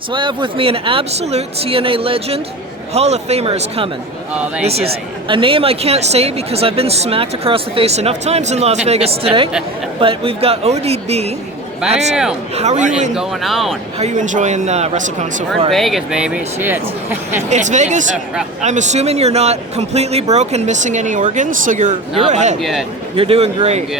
So I have with me an absolute TNA legend. Hall of Famer is coming. Oh, thank This you. is a name I can't say because I've been smacked across the face enough times in Las Vegas today. But we've got ODB. Bam! How are What you is going on? How are you enjoying Wrestlecon so We're far? in Vegas, baby. Shit. It's Vegas. I'm assuming you're not completely broke and missing any organs, so you're ahead. I'm good. You're doing great.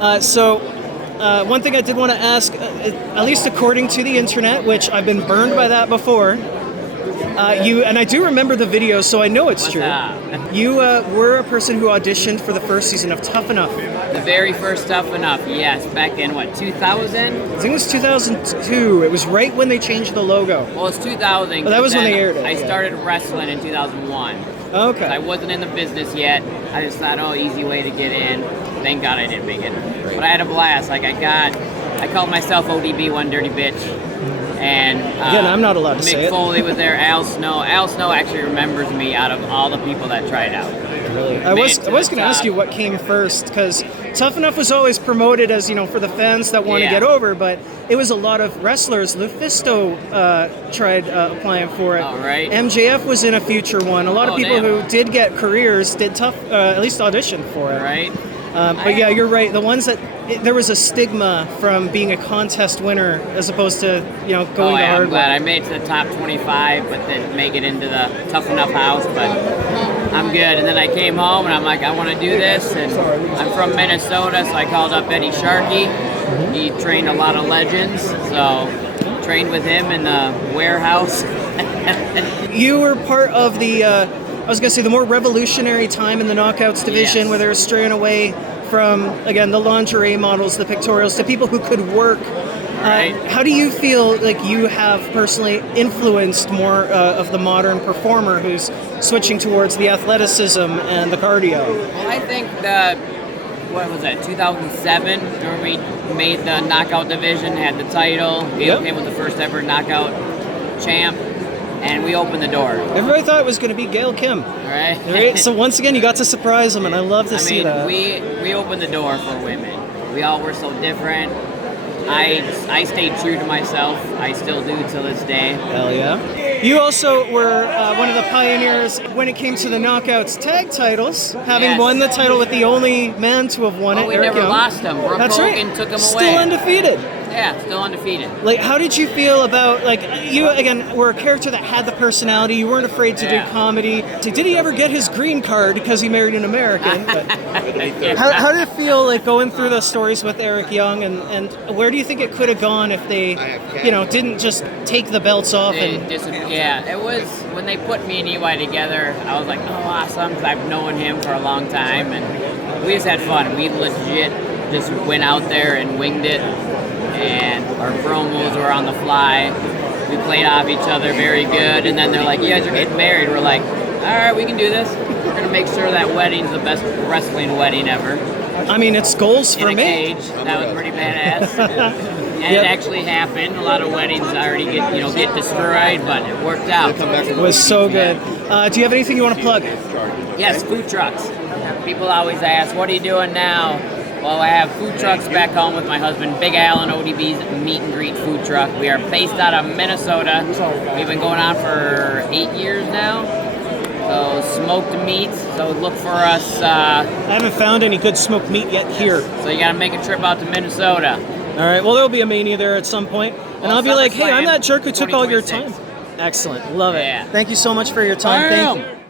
I'm good. One thing I did want to ask, at least according to the internet, which I've been burned by that before, and I do remember the video, so I know it's What's true. up? You were a person who auditioned for the first season of Tough Enough. The very first Tough Enough, yes. Back in, what, 2000? I think it was 2002. It was right when they changed the logo. Well, it's 2000. Oh, that was when they aired it. I started wrestling in 2001. Okay. I wasn't in the business yet. I just thought, oh, easy way to get in. Thank God I didn't make it. But I had a blast. I called myself ODB, one dirty bitch. And Again, I'm not allowed to say Mick it. Foley was there. Al Snow. Al Snow actually remembers me out of all the people that tried out. Really? I was going to ask you what came first, because Tough Enough was always promoted as, for the fans that want to get over, but it was a lot of wrestlers. Lufisto tried applying for it. Oh, right. MJF was in a future one. A lot of people who did get careers did at least audition for it. Right. But yeah, you're right. The ones that there was a stigma from being a contest winner as opposed to going to hard. I'm glad I made it to the top 25, but didn't make it into the Tough Enough house. But I'm good. And then I came home and I'm like, I want to do this. And I'm from Minnesota, so I called up Eddie Sharkey. He trained a lot of legends, so trained with him in the warehouse. You were part of the. I was going to say the more revolutionary time in the Knockouts division, Yes. where they were straying away from, again, the lingerie models, the pictorials, to people who could work. Right. How do you feel like you have personally influenced more of the modern performer who's switching towards the athleticism and the cardio? Well, I think that, what was that, 2007, where we made the knockout division, had the title. Gail Kim was the first ever knockout champ. And we opened the door. Everybody thought it was going to be Gail Kim. Right. So once again, you got to surprise them, and I love to see that. We opened the door for women. We all were so different. I stayed true to myself. I still do till this day. Hell yeah. You also were one of the pioneers when it came to the Knockouts tag titles, having won the title with the only man to have won it. We Eric never Young. lost him. Brooke Hogan took him away. Still undefeated. Yeah, still undefeated. Like, how did you feel about, you, again, were a character that had the personality, you weren't afraid to do comedy. Did he ever get his green card because he married an American? But how did it feel, going through the stories with Eric Young, and where do you think it could have gone if they, didn't just take the belts off? It was, when they put me and EY together, I was like, oh, awesome, because I've known him for a long time, and we just had fun. We legit just went out there and winged it. And our promos were on the fly. We played off each other very good. And then they're like, you guys are getting married. We're like, all right, we can do this. We're going to make sure that wedding's the best wrestling wedding ever. I mean, it's goals for in a me. Cage. That was pretty badass. And it actually happened. A lot of weddings already get destroyed, but it worked out. It was so good. Do you have anything you want to plug? Yes, food trucks. People always ask, what are you doing now? Well, I have food trucks back home with my husband, Big Al and ODB's Meet and Greet food truck. We are based out of Minnesota. We've been going on for 8 years now. So smoked meat. So look for us. I haven't found any good smoked meat yet here. So you got to make a trip out to Minnesota. All right. Well, there'll be a Mania there at some point, and I'll be like, hey, I'm that jerk who took all your time. Excellent. Love it. Thank you so much for your time. Thank you.